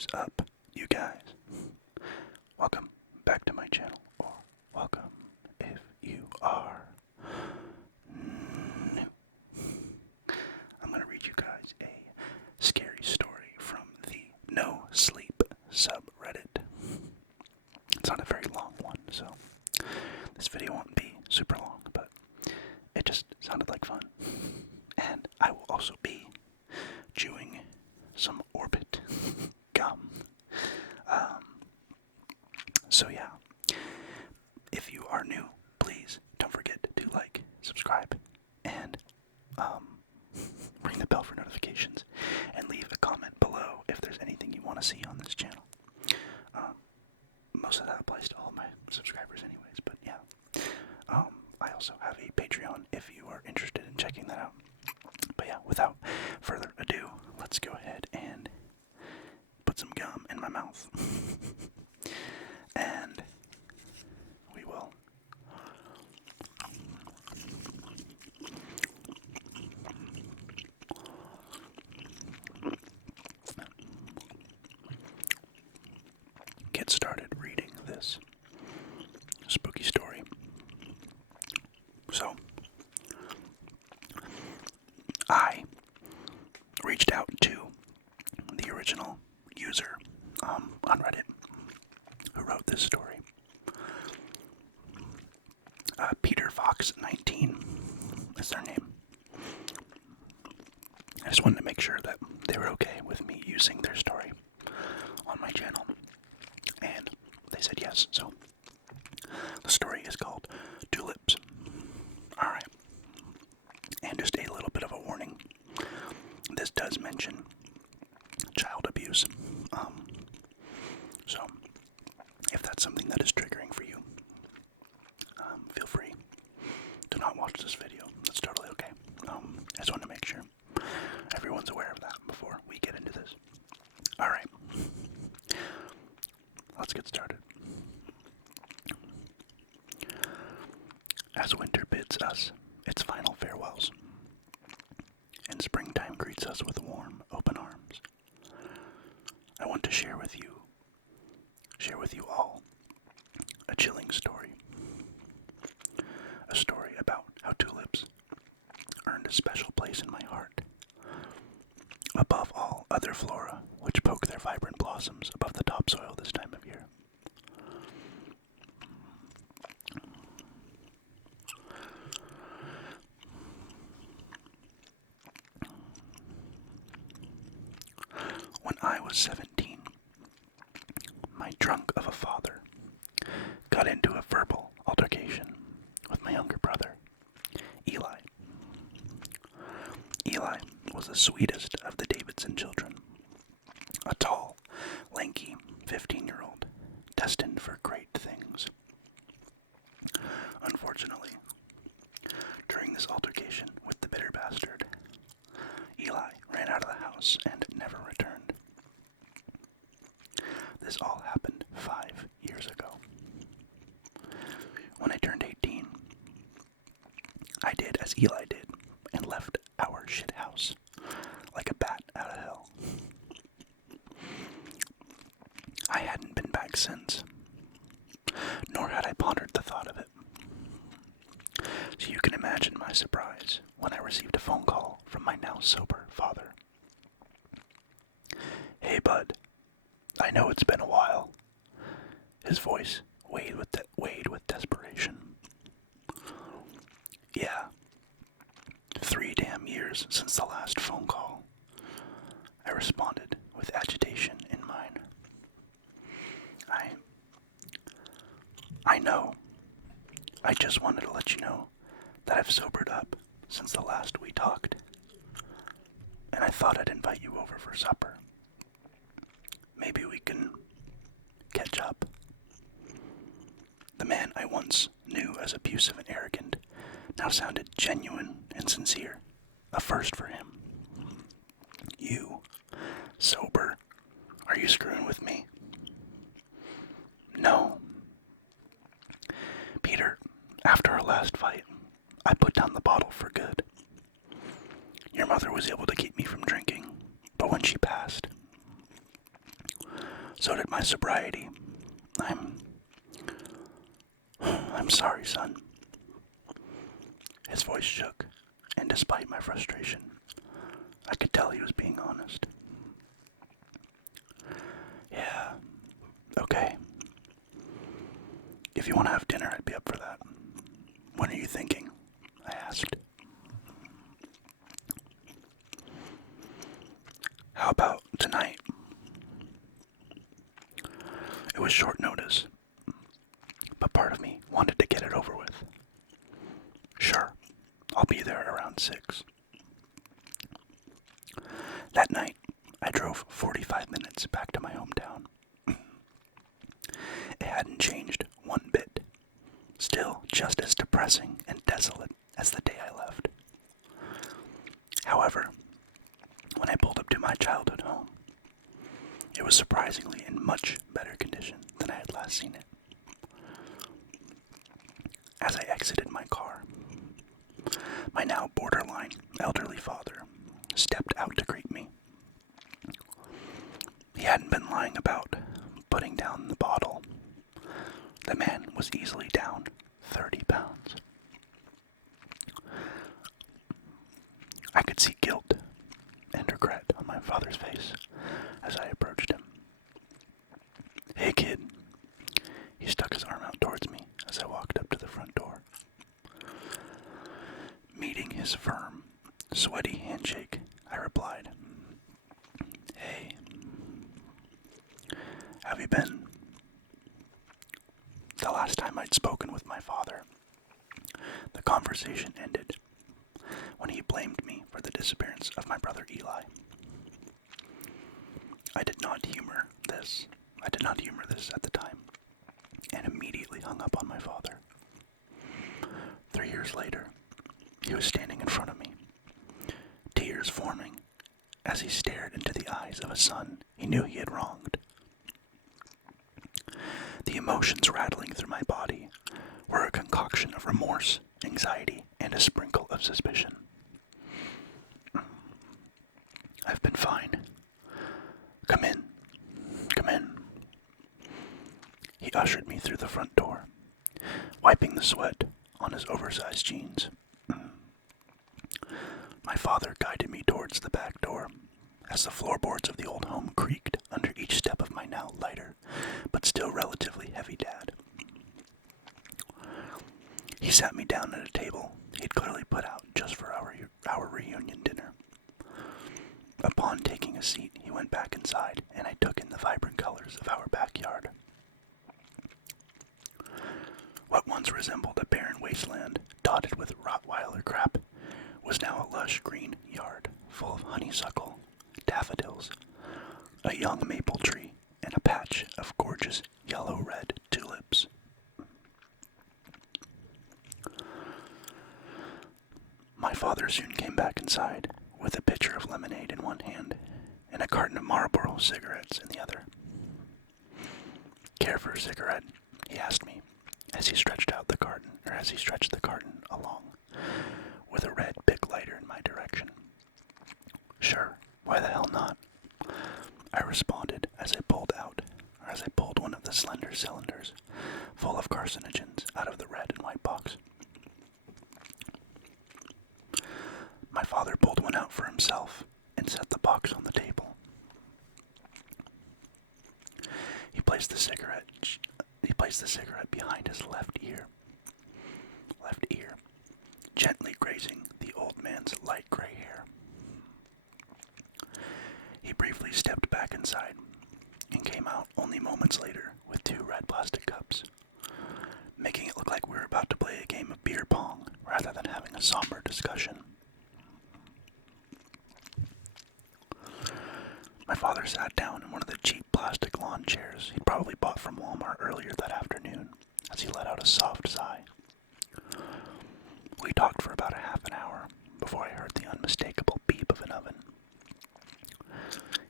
is up, you guys? Welcome back to my channel, or welcome if you are new. I'm going to read you guys a scary story from the NoSleep subreddit. It's not a very long one, so this video won't be super long, but it just sounded like fun. And I will also be chewing some Orbit gum. So yeah, if you are new, please don't forget to like, subscribe, and ring the bell for notifications, and leave a comment below if there's anything you want to see on this channel. Most of that applies to all my subscribers anyways, but yeah. I also have a Patreon if you are interested in checking that out. But yeah, without further ado, let's go ahead and put some gum in my mouth. And we will get started reading this spooky story. So, I reached out to the original user on Reddit who wrote this story. PeterVox19 is their name. I just wanted to make sure that they were okay with me using their story on my channel, and they said yes. So the story is called Tulips. Alright. And just a little bit of a warning. This does mention child abuse. So if that's something that is triggering for you, feel free to not watch this video. That's totally okay. I just want to make sure everyone's aware of that before we get into this. Alright. Let's get started. As winter bids us its final farewells, and springtime greets us with warm, open arms, I want to share with you all, a chilling story. A story about how tulips earned a special place in my heart, above all other flora which poke their vibrant blossoms above the topsoil this time of year. When I was 17, my drunk of a father got into a verbal altercation with my younger brother, Eli. Eli was the sweetest of the Davidson children, a tall, lanky 15-year-old, destined for great things. Unfortunately, during this altercation with the bitter bastard, Eli ran out of the house and never returned. This all happened 5 years ago. When I turned 18, I did as Eli did and left our shit house like a bat out of hell. I hadn't been back since, nor had I pondered the thought of it. So you can imagine my surprise when I received a phone call from my now sober father. "Hey bud, I know it's been a while." His voice weighed with desperation. "Yeah, 3 damn years since the last phone call," I responded with agitation in mine. I know. I just wanted to let you know that I've sobered up since the last we talked, and I thought I'd invite you over for supper. Maybe we can catch up. The man I once knew as abusive and arrogant now sounded genuine and sincere, a first for him. "You, sober? Are you screwing with me?" "No. Peter, after our last fight, I put down the bottle for good. Your mother was able to keep me from drinking, but when she passed, So did my sobriety. I'm sorry, son. His voice shook, and despite my frustration, I could tell he was being honest. Yeah, okay. If you want to have dinner, I'd be up for that. When are you thinking? I asked. How about tonight? It was short notice, but part of me wanted to get it over with. Sure, I'll be there around 6. That night, I drove 45 minutes back to my hometown. It hadn't changed one bit. Still just as depressing and desolate as the day I left. However, when I pulled up to my childhood home, it was surprisingly in much better condition than I had last seen it. As I exited my car, my now borderline elderly father stepped out to greet me. He hadn't been lying about putting down the bottle. The man was easily down 30 pounds. I could see guilt and regret on my father's face as I approached him. Hey, kid. He stuck his arm out towards me as I walked up to the front door. Meeting his firm, sweaty handshake, I replied, Hey, have you been? The last time I'd spoken with my father, the conversation ended when he blamed me for the disappearance of my brother Eli. I did not humor this at the time, and immediately hung up on my father. 3 years later, he was standing in front of me, tears forming as he stared into the eyes of a son he knew he had wronged. The emotions rattling through my body were a concoction of remorse, anxiety, and a sprinkle of suspicion. I've been fine. Come in. Come in. He ushered me through the front door, wiping the sweat on his oversized jeans. My father guided me towards the back door, as the floorboards of the old home creaked under each step of my now lighter, but still relatively heavy dad. He sat me down at a table he'd clearly put out just for our reunion dinner. Upon taking a seat, he went back inside, and I took in the vibrant colors of our backyard. What once resembled a barren wasteland, dotted with Rottweiler crap, was now a lush green yard full of honeysuckle, daffodils, a young maple tree, and a patch of gorgeous yellow-red tulips. My father soon came back inside, with a pitcher of lemonade in one hand and a carton of Marlboro cigarettes in the other. Care for a cigarette? He asked me, as he stretched the carton along, with a red big lighter in my direction. Sure, why the hell not? I responded as I pulled one of the slender cylinders full of carcinogens out of the red and white box. My father pulled one out for himself and set the box on the table. He placed the cigarette behind his left ear, gently grazing the old man's light gray hair. He briefly stepped back inside and came out only moments later with 2 red plastic cups, making it look like we were about to play a game of beer pong rather than having a somber discussion. My father sat down in one of the cheap plastic lawn chairs he'd probably bought from Walmart earlier that afternoon as he let out a soft sigh. We talked for about a half an hour before I heard the unmistakable beep of an oven.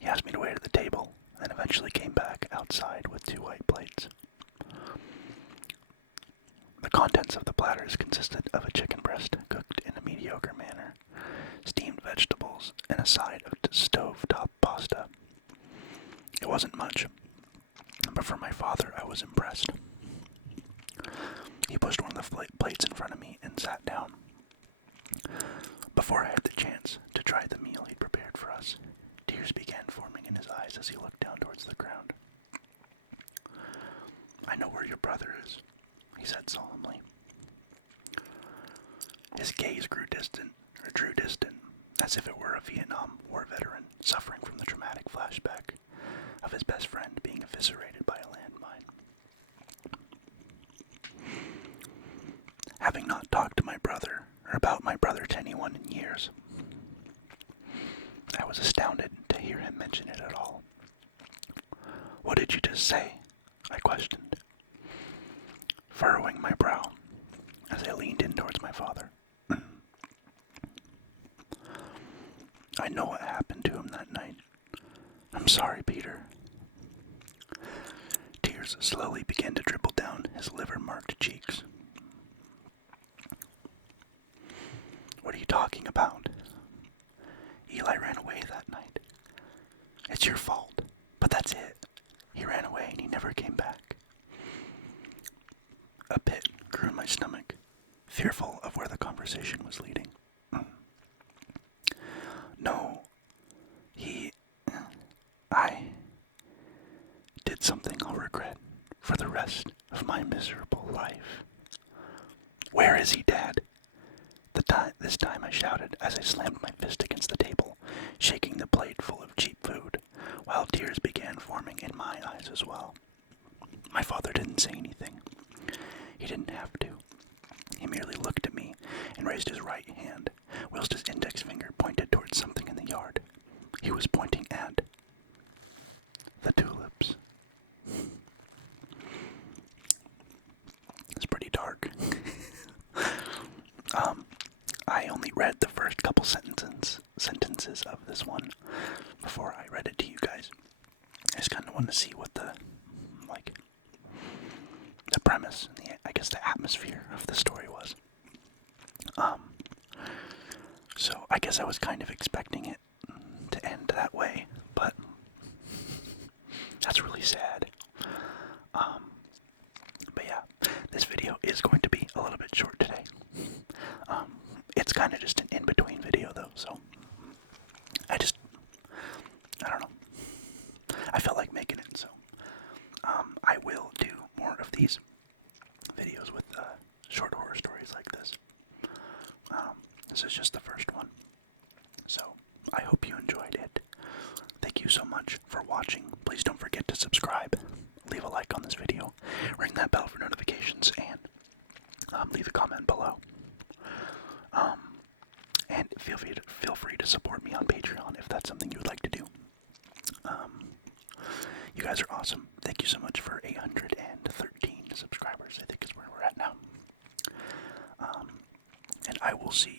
He asked me to wait at the table and eventually came back outside with 2 white plates. The contents of the platters consisted of a chicken breast cooked in a mediocre manner, steamed vegetables, and a side of stove-top pasta. It wasn't much, But for my father, I was impressed. He pushed one of the plates in front of me and sat down. Before I had the chance to try the meal he'd prepared for us, tears began forming in his eyes as he looked down towards the ground. "I know where your brother is," he said solemnly. His gaze drew distant, as if it were a Vietnam War veteran suffering from the traumatic flashback of his best friend being eviscerated by a landmine. Having not talked to my brother, or about my brother to anyone in years, I was astounded to hear him mention it at all. "What did you just say?" I questioned, furrowing my brow as I leaned in towards my father. "I know what happened to him that night. I'm sorry, Peter." Tears slowly began to dribble down his liver-marked cheeks. "What are you talking about? Eli ran away that night. It's your fault, but that's it. He ran away and he never came back." A pit grew in my stomach, fearful of where the conversation was leading. "No, I did something I'll regret for the rest of my miserable life." "Where is he, Dad?" This time I shouted as I slammed my fist against the table, shaking the plate full of cheap food, while tears began forming in my eyes as well. My father didn't say anything. He didn't have to. He merely looked at me and raised his right hand, whilst his index finger pointed towards something in the yard. He was pointing at the tulips. It's pretty dark. I only read the first couple sentences of this one before I read it to you guys. I just kind of want to see what the premise, I guess the atmosphere of the story was. So I guess I was kind of expecting it to end that way, but that's really sad. But yeah, this video is going to be a little bit short today. It's kind of just an in-between video though, so I don't know. I felt like making it, so I will do more of these videos with short horror stories like this. This is just the first one, so I hope you enjoyed it. Thank you so much for watching. Please don't forget to subscribe, leave a like on this video, ring that bell for notifications, and leave a comment below. And feel free to support me on Patreon if that's something you would like to do. You guys are awesome. Thank you so much for 813 subscribers, I think is where we're at now. And I will see